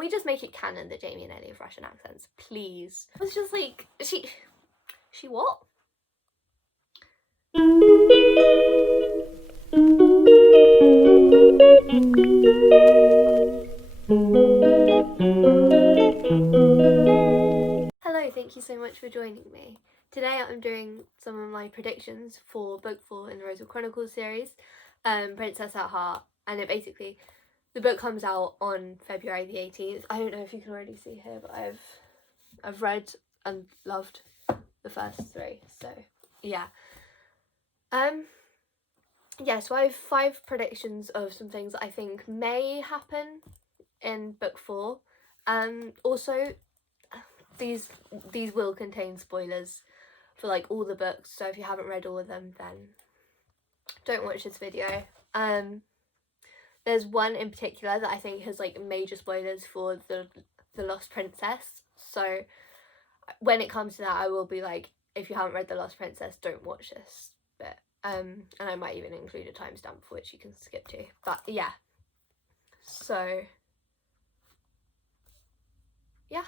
we just make it canon that Jamie and Ellie have Russian accents, please? It was just like, she what? Hello, thank you so much for joining me. Today I'm doing some of my predictions for book 4 in the Rosewood Chronicles series, Princess at Heart, and the book comes out on February the 18th. I don't know if you can already see here, but I've read and loved the first 3, so yeah. So I have 5 predictions of some things that I think may happen in book 4. Also, these will contain spoilers for like all the books, so if you haven't read all of them, then don't watch this video. There's one in particular that I think has like major spoilers for the Lost Princess, so when it comes to that I will be like, if you haven't read the Lost Princess, don't watch this bit. And I might even include a timestamp for which you can skip to, but yeah, so yeah.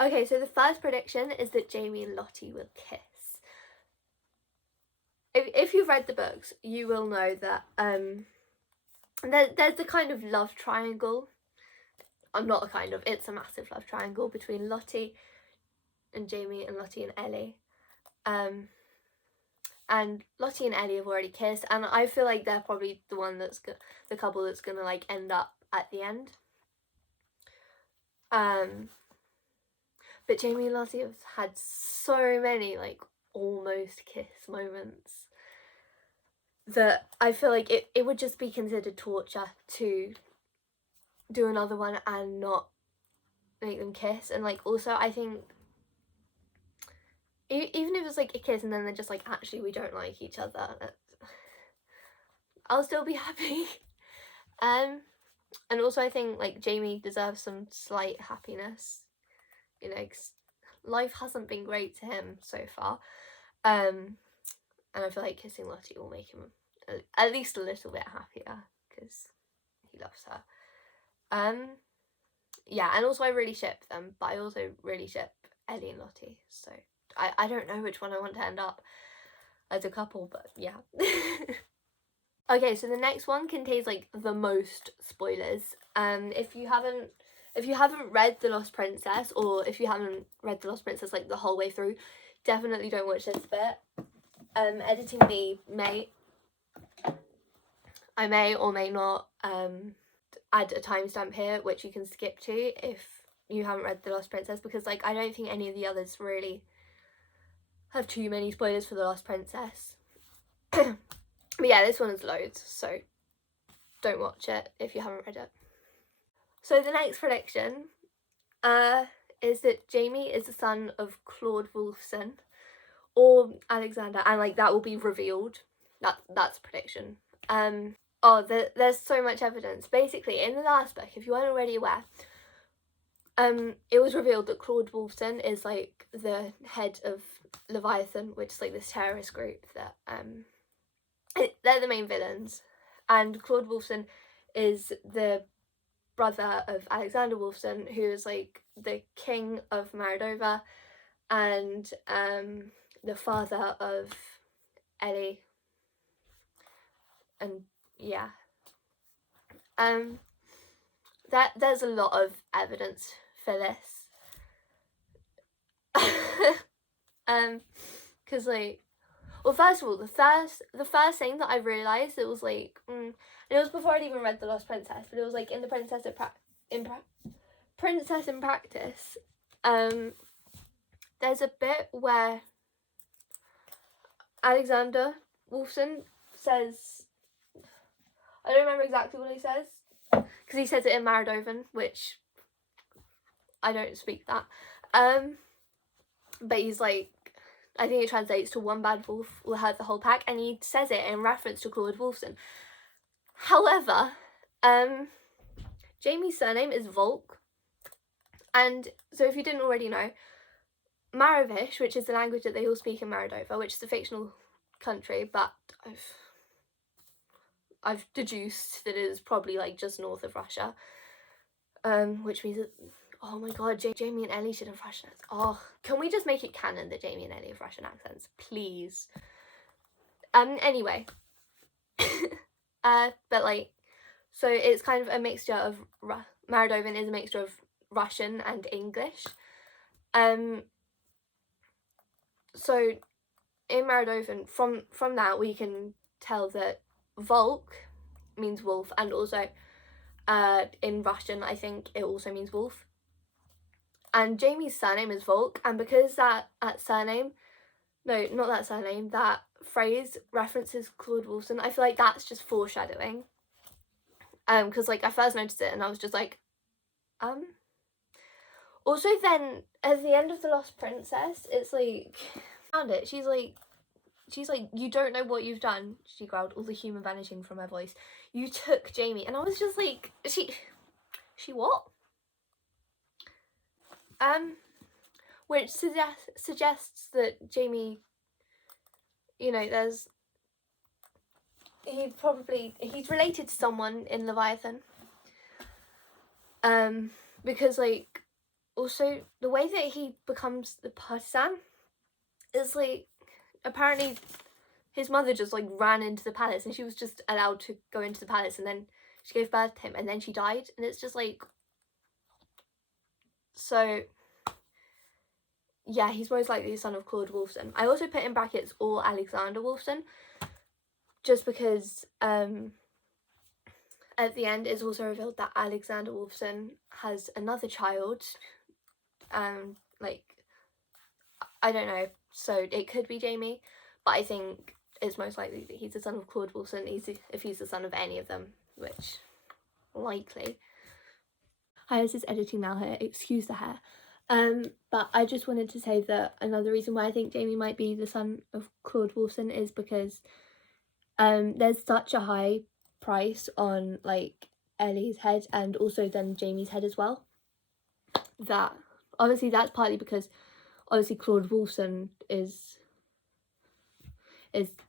Okay, so the first prediction is that Jamie and Lottie will kiss. If you've read the books, you will know that there's a kind of love triangle. It's a massive love triangle between Lottie and Jamie and Lottie and Ellie. And Lottie and Ellie have already kissed, and I feel like they're probably the couple that's gonna like end up at the end. But Jamie and Lottie have had so many like almost kiss moments that I feel like it would just be considered torture to do another one and not make them kiss. And like, also I think even if it's like a kiss and then they're just like, actually we don't like each other, I'll still be happy. And also I think like Jamie deserves some slight happiness, you know, 'cause life hasn't been great to him so far. And I feel like kissing Lottie will make him at least a little bit happier because he loves her. Yeah, and also I really ship them, but I also really ship Ellie and Lottie, so I don't know which one I want to end up as a couple, but yeah. Okay, so the next one contains like the most spoilers. If you haven't read The Lost Princess, or if you haven't read The Lost Princess like the whole way through, definitely don't watch this bit. Editing me I may or may not add a timestamp here which you can skip to if you haven't read The Lost Princess, because like I don't think any of the others really have too many spoilers for The Lost Princess. But yeah, this one is loads, so don't watch it if you haven't read it. So the next prediction is that Jamie is the son of Claude Wolfson or Alexander, and like that will be revealed. That's a prediction. There's so much evidence. Basically, in the last book, if you weren't already aware, it was revealed that Claude Wolfson is like the head of Leviathan, which is like this terrorist group that they're the main villains, and Claude Wolfson is the brother of Alexander Wolfson, who is like the king of Maradova and the father of Ellie. And yeah, there's a lot of evidence for this. Because like, well, first of all, the first thing that I realised, it was like, and it was before I'd even read The Lost Princess, but it was like in the Princess in Practice, there's a bit where Alexander Wolfson says, I don't remember exactly what he says, because he says it in Maradovan, which I don't speak that, but he's like, I think it translates to one bad wolf will hurt the whole pack, and he says it in reference to Claude Wolfson. However, Jamie's surname is Volk, and so if you didn't already know, Maravish, which is the language that they all speak in Maradova, which is a fictional country, but I've deduced that it is probably like just north of Russia. which means that, oh my god, Jamie and Ellie should have Russian accents. Oh, can we just make it canon that Jamie and Ellie have Russian accents, please? Anyway, but like, so it's kind of a mixture of Maradovan is a mixture of Russian and English. So in Maradovan, from that we can tell that Volk means wolf, and also in Russian I think it also means wolf. And Jamie's surname is Volk, and because that surname, no, not that surname, that phrase references Claude Wolfson, I feel like that's just foreshadowing. Because like I first noticed it and I was just like, Also then at the end of The Lost Princess, it's like, found it. She's like, you don't know what you've done, she growled, all the humour vanishing from her voice. You took Jamie. And I was just like, she what? Which suggests that Jamie, you know, he's related to someone in Leviathan. Because like, also the way that he becomes the partisan is like, apparently his mother just like ran into the palace and she was just allowed to go into the palace, and then she gave birth to him and then she died, and it's just like, so yeah, he's most likely the son of Claude Wolfson. I also put in brackets or Alexander Wolfson, just because at the end it's also revealed that Alexander Wolfson has another child, like, I don't know, so it could be Jamie, but I think it's most likely that he's the son of Claude Wolfson, if he's the son of any of them, which likely. Hi, this is editing now here, excuse the hair. But I just wanted to say that another reason why I think Jamie might be the son of Claude Wolfson is because there's such a high price on like Ellie's head and also then Jamie's head as well, that obviously that's partly because obviously Claude Wolfson is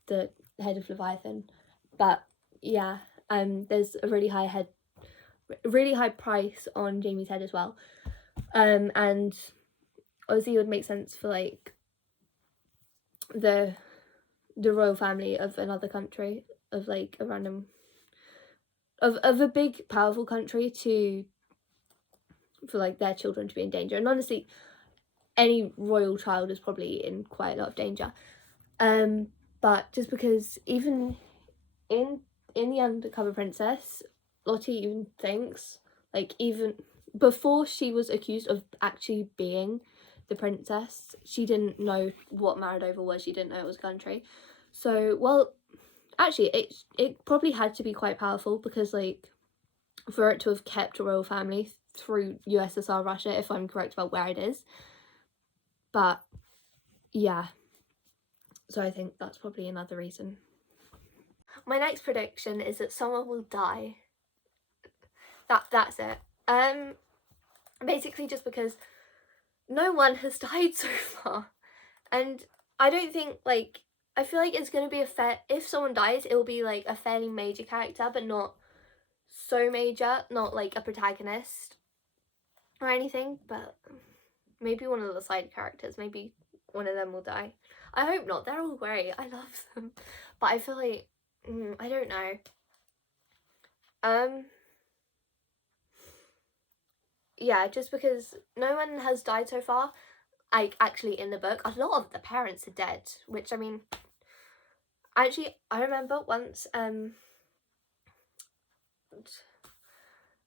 the head of Leviathan, but yeah, there's a really high price on Jamie's head as well, and obviously it would make sense for like the royal family of another country, of like a random of a big powerful country, for like their children to be in danger. And honestly, any royal child is probably in quite a lot of danger, but just because even in The Undercover Princess, Lottie even thinks, like, even before she was accused of actually being the princess, she didn't know what Maradova was, she didn't know it was a country. So, well, actually it probably had to be quite powerful, because like, for it to have kept a royal family through USSR Russia, if I'm correct about where it is. But yeah, so I think that's probably another reason. My next prediction is that someone will die. That's it. Basically just because no one has died so far, and I don't think, like, I feel like it's gonna be if someone dies, it will be like a fairly major character, but not so major, not like a protagonist or anything, but maybe one of the side characters, maybe one of them will die. I hope not, they're all great, I love them, but I feel like, I don't know. Yeah, just because no one has died so far, like, actually in the book. A lot of the parents are dead, which, I mean, actually, I remember once, I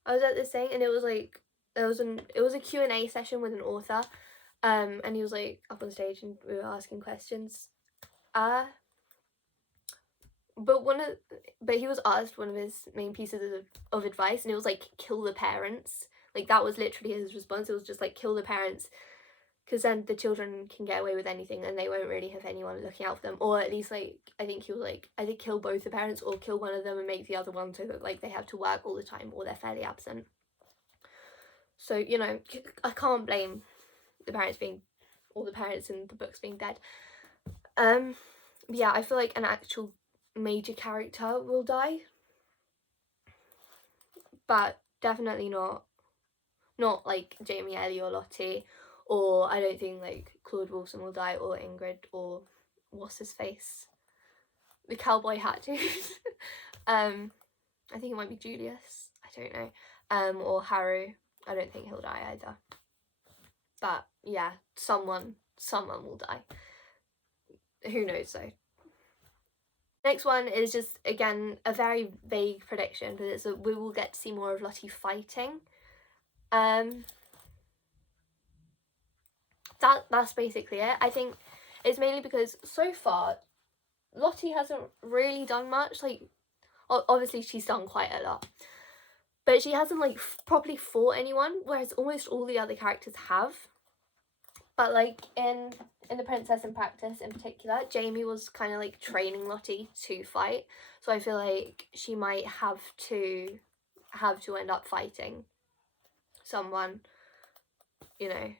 was at this thing, and it was like, it was a Q&A session with an author, and he was like up on stage and we were asking questions, but he was asked one of his main pieces of advice, and it was like, kill the parents. Like, that was literally his response. It was just like, kill the parents, because then the children can get away with anything and they won't really have anyone looking out for them, or at least, like, I think he was like, I think kill both the parents or kill one of them and make the other one so that like they have to work all the time or they're fairly absent. So, you know, I can't blame the parents in the books being dead. Yeah, I feel like an actual major character will die, but definitely not not like Jamie, Ellie or Lottie, or I don't think like Claude Wilson will die, or Ingrid, or what's his face, the cowboy hat dude. I think it might be Julius, I don't know, or Haru. I don't think he'll die either, but yeah, someone will die. Who knows though. Next one is just, again, a very vague prediction, but it's we will get to see more of Lottie fighting. That's basically it. I think it's mainly because so far Lottie hasn't really done much. Like, obviously she's done quite a lot, but she hasn't like properly fought anyone, whereas almost all the other characters have. But like in the Princess in Practice in particular, Jamie was kind of like training Lottie to fight, so I feel like she might have to end up fighting someone, you know.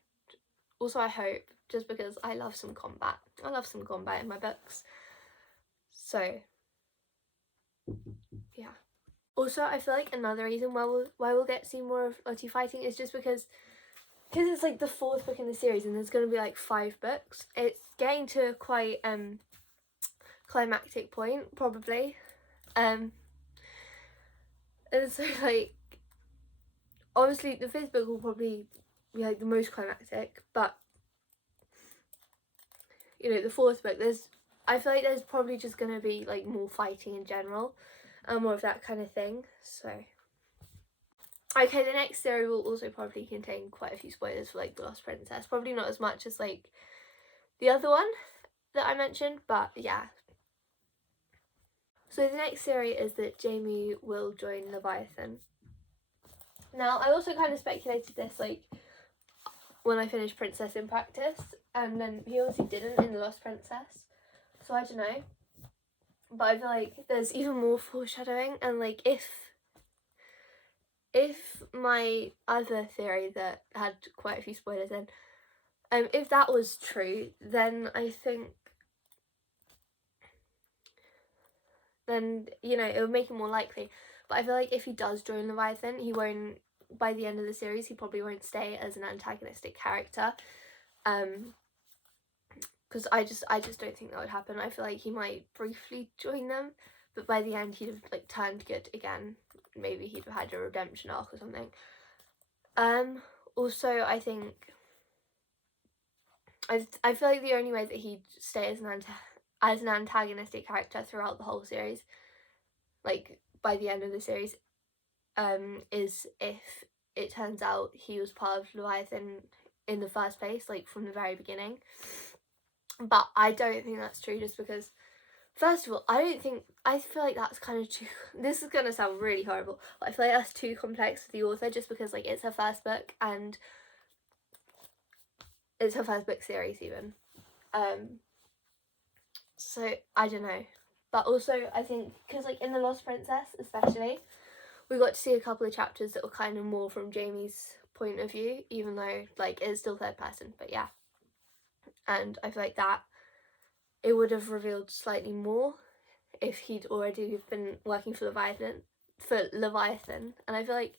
Also, I hope, just because I love some combat. I love some combat in my books. So, yeah. Also, I feel like another reason why we'll get to see more of Lottie fighting is just because it's like the 4th book in the series and there's going to be like 5 books. It's getting to a quite climactic point, probably. And so like, obviously the 5th book will probably be like the most climactic, but you know, the 4th book, I feel like there's probably just going to be like more fighting in general and more of that kind of thing. So okay, the next series will also probably contain quite a few spoilers for like The Lost Princess. Probably not as much as like the other one that I mentioned, but yeah. So the next series is that Jamie will join Leviathan. Now, I also kind of speculated this like when I finished Princess in Practice, and then he obviously didn't in The Lost Princess. So I don't know. But I feel like there's even more foreshadowing, and like if my other theory that had quite a few spoilers in, if that was true, then I think, then, you know, it would make it more likely. But I feel like if he does join Leviathan, he won't, by the end of the series, he probably won't stay as an antagonistic character. Because I just don't think that would happen. I feel like he might briefly join them, but by the end he'd have like turned good again. Maybe he'd have had a redemption arc or something. Also, I think I feel like the only way that he'd stay as an antagonistic character throughout the whole series, like by the end of the series, is if it turns out he was part of Leviathan in the first place, like from the very beginning. But I don't think that's true, just because, first of all, I feel like that's kind of too, this is going to sound really horrible, but I feel like that's too complex for the author, just because like it's her first book and it's her first book series even. So I don't know. But also I think, because like in The Lost Princess especially, we got to see a couple of chapters that were kind of more from Jamie's point of view, even though like it's still third person, but yeah. And I feel like that it would have revealed slightly more if he'd already been working for Leviathan. And I feel like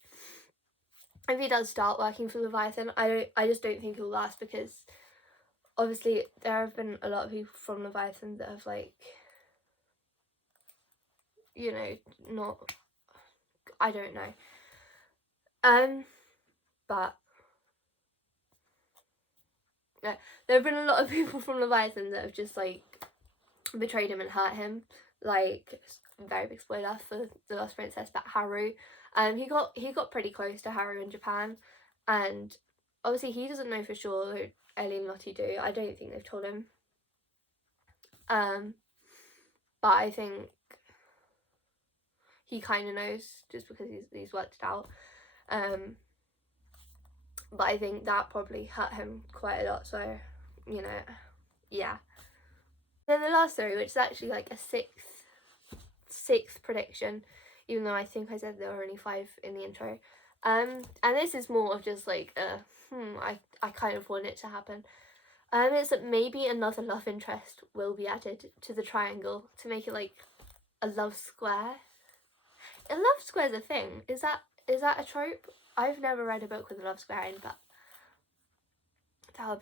if he does start working for Leviathan, I just don't think he'll last, because obviously there have been a lot of people from Leviathan that have, like, you know, not, I don't know, but yeah, there have been a lot of people from Leviathan that have just like betrayed him and hurt him. Like, very big spoiler for The Lost Princess, but Haru, he got pretty close to Haru in Japan, and obviously he doesn't know for sure who Ellie and Lottie do. I don't think they've told him, but I think he kind of knows, just because he's worked it out. But I think that probably hurt him quite a lot, so, you know, yeah. Then the last theory, which is actually like a sixth prediction, even though I think I said there were only 5 in the intro, and this is more of just like I kind of want it to happen, is that maybe another love interest will be added to the triangle to make it like a love square. A love square's a thing. Is that a trope? I've never read a book with a love square in, but that'll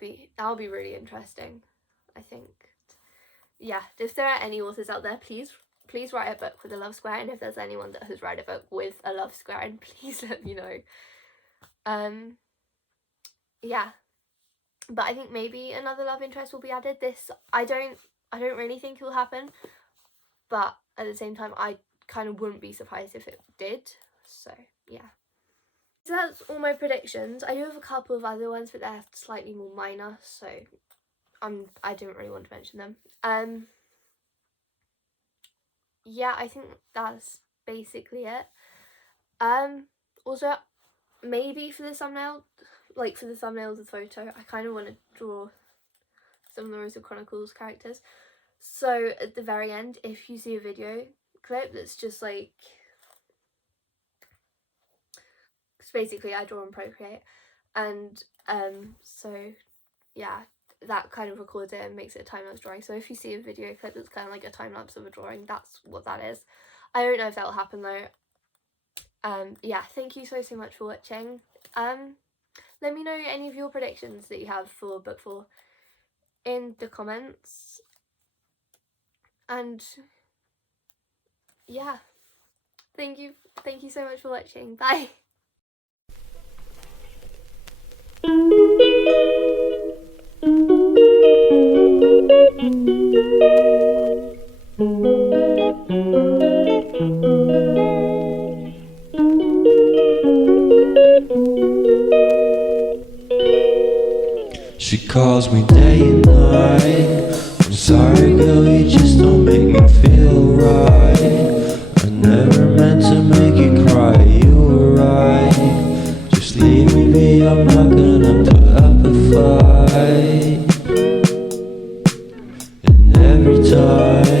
be really interesting, I think. Yeah, if there are any authors out there, please write a book with a love square, and if there's anyone that has read a book with a love square in, please let me know. Yeah, but I think maybe another love interest will be added. This I don't really think it will happen, but at the same time I kind of wouldn't be surprised if it did. So yeah, so that's all my predictions. I do have a couple of other ones, but they're slightly more minor, so I didn't really want to mention them. Yeah, I think that's basically it. Also, maybe for the thumbnail, like for the thumbnail of the photo, I kind of want to draw some of the Rosewood Chronicles characters. So at the very end, if you see a video clip that's just like, cause basically I draw and Procreate, and so yeah, that kind of records it and makes it a time-lapse drawing. So if you see a video clip that's kind of like a time-lapse of a drawing, that's what that is. I don't know if that will happen though. Yeah, thank you so much for watching. Let me know any of your predictions that you have for book 4 in the comments. And yeah, thank you so much for watching. Bye. She calls me day and night. I'm sorry girl, you just don't make me feel right. I never meant to make you cry, you were right. Just leave me be, I'm not gonna put up a fight. And every time